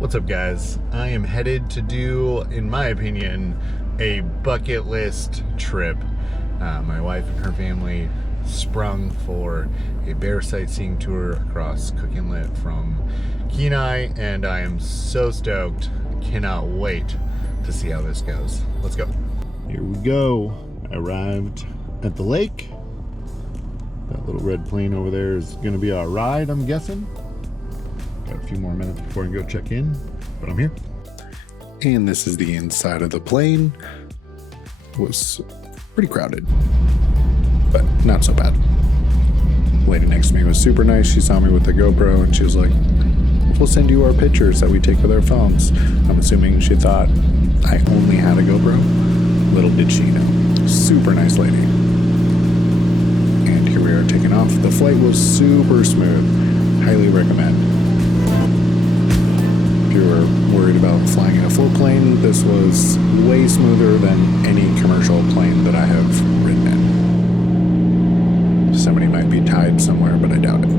What's up, guys? I am headed to do, in my opinion, a bucket list trip. My wife and her family sprung for a bear sightseeing tour across Cook Inlet from Kenai, and I am so stoked. Cannot wait to see how this goes. Let's go. Here we go. I arrived at the lake. That little red plane over there is going to be our ride, I'm guessing. Got a few more minutes before I can go check in, but I'm here. And this is the inside of the plane. It was pretty crowded, but not so bad. The lady next to me was super nice. She saw me with the GoPro and she was like, "We'll send you our pictures that we take with our phones." I'm assuming she thought I only had a GoPro. Little did she know. Super nice lady. And here we are taking off. The flight was super smooth. Highly recommend. If you were worried about flying in a full plane, this was way smoother than any commercial plane that I have ridden in. Somebody might be tied somewhere, but I doubt it.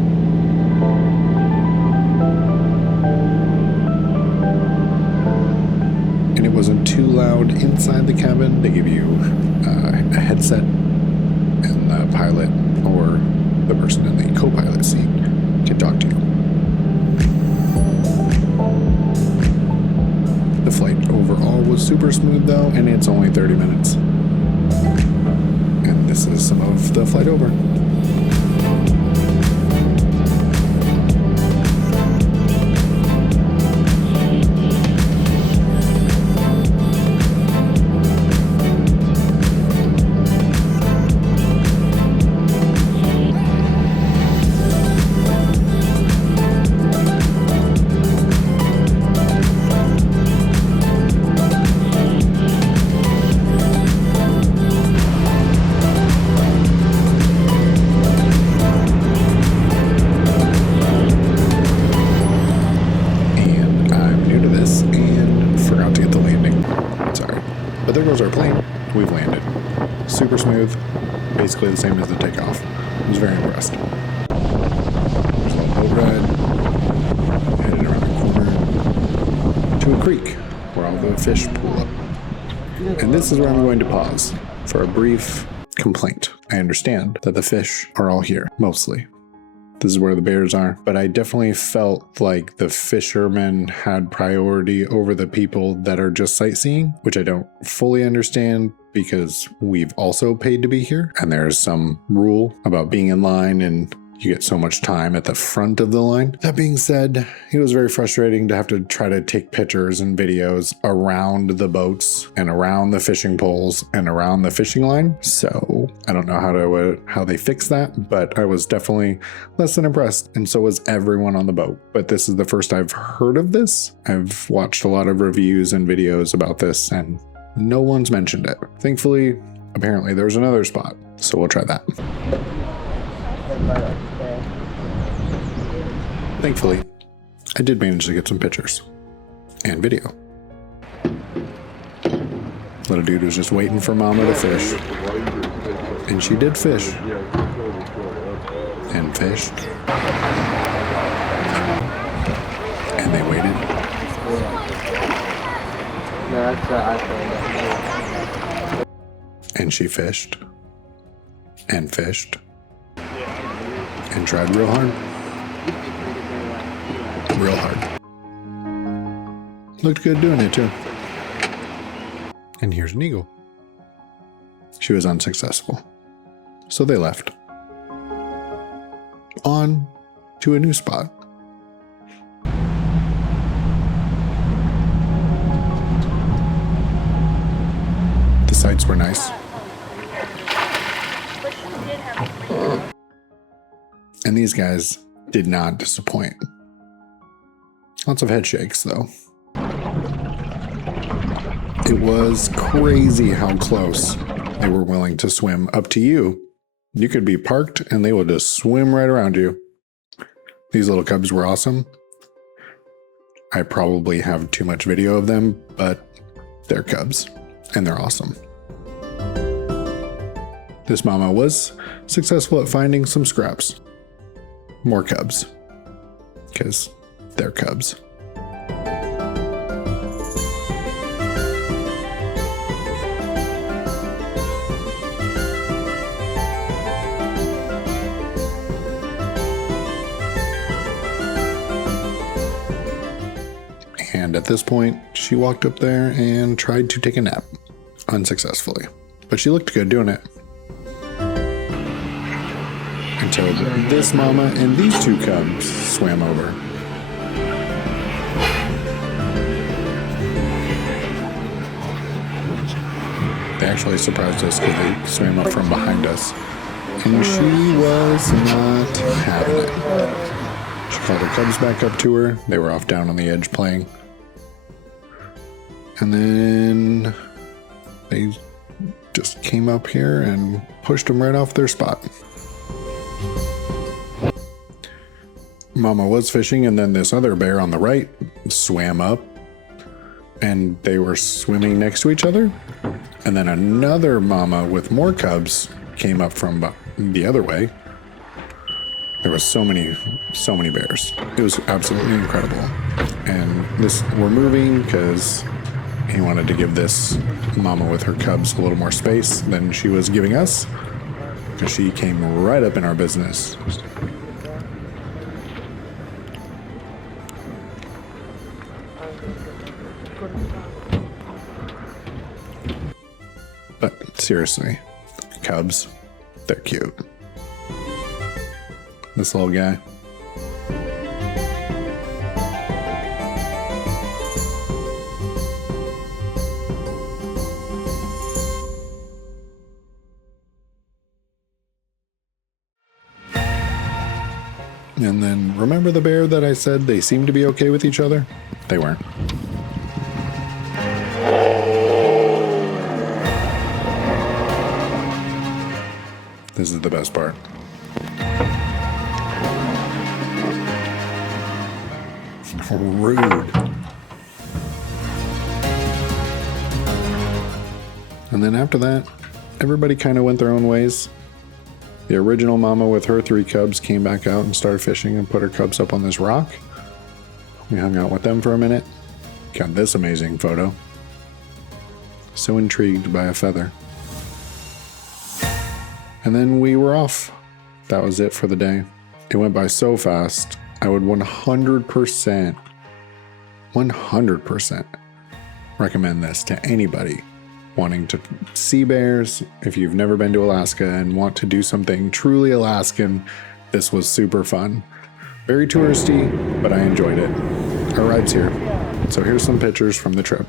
And it wasn't too loud inside the cabin. They give you a headset, and the pilot or the person in the co-pilot seat can talk to you. The flight overall was super smooth though, and it's only 30 minutes. And this is some of the flight over. But there goes our plane. We've landed. Super smooth. Basically the same as the takeoff. I was very impressed. There's a little boat ride. Headed around the corner to a creek where all the fish pool up. And this is where I'm going to pause for a brief complaint. I understand that the fish are all here, mostly. This is where the bears are, but I definitely felt like the fishermen had priority over the people that are just sightseeing, which I don't fully understand because we've also paid to be here. And there's some rule about being in line and you get so much time at the front of the line. That being said, it was very frustrating to have to try to take pictures and videos around the boats and around the fishing poles and around the fishing line. So I don't know how they fix that, but I was definitely less than impressed, and so was everyone on the boat. But this is the first I've heard of this. I've watched a lot of reviews and videos about this, and no one's mentioned it. Thankfully, apparently there's another spot, so we'll try that. Thankfully, I did manage to get some pictures and video. Little dude was just waiting for Mama to fish. And she did fish. And fished. And they waited. And she fished. And fished. And tried real hard. Real hard. Looked good doing it too. And here's an eagle. She was unsuccessful. So they left. On to a new spot. The sights were nice. And these guys did not disappoint. Lots of head shakes, though. It was crazy how close they were willing to swim up to you. You could be parked and they would just swim right around you. These little cubs were awesome. I probably have too much video of them, but they're cubs and they're awesome. This mama was successful at finding some scraps. More cubs. Because they're cubs. And at this point, she walked up there and tried to take a nap, unsuccessfully. But she looked good doing it. Until this mama and these two cubs swam over. They actually surprised us because they swam up from behind us. And she was not having it. She called her cubs back up to her. They were off down on the edge playing. And then they just came up here and pushed them right off their spot. Mama was fishing, and then this other bear on the right swam up, and they were swimming next to each other. And then another mama with more cubs came up from the other way. There was so many bears. It was absolutely incredible. And we're moving because he wanted to give this mama with her cubs a little more space than she was giving us, because she came right up in our business. But seriously, cubs, they're cute. This little guy. And then remember the bear that I said they seemed to be okay with each other? They weren't. This is the best part. Rude. And then after that, everybody kind of went their own ways. The original mama with her 3 cubs came back out and started fishing and put her cubs up on this rock. We hung out with them for a minute. Got this amazing photo. So intrigued by a feather. And then we were off. That was it for the day. It went by so fast. I would 100% recommend this to anybody wanting to see bears. If you've never been to Alaska and want to do something truly Alaskan, this was super fun. Very touristy, but I enjoyed it. Our ride's here. So here's some pictures from the trip.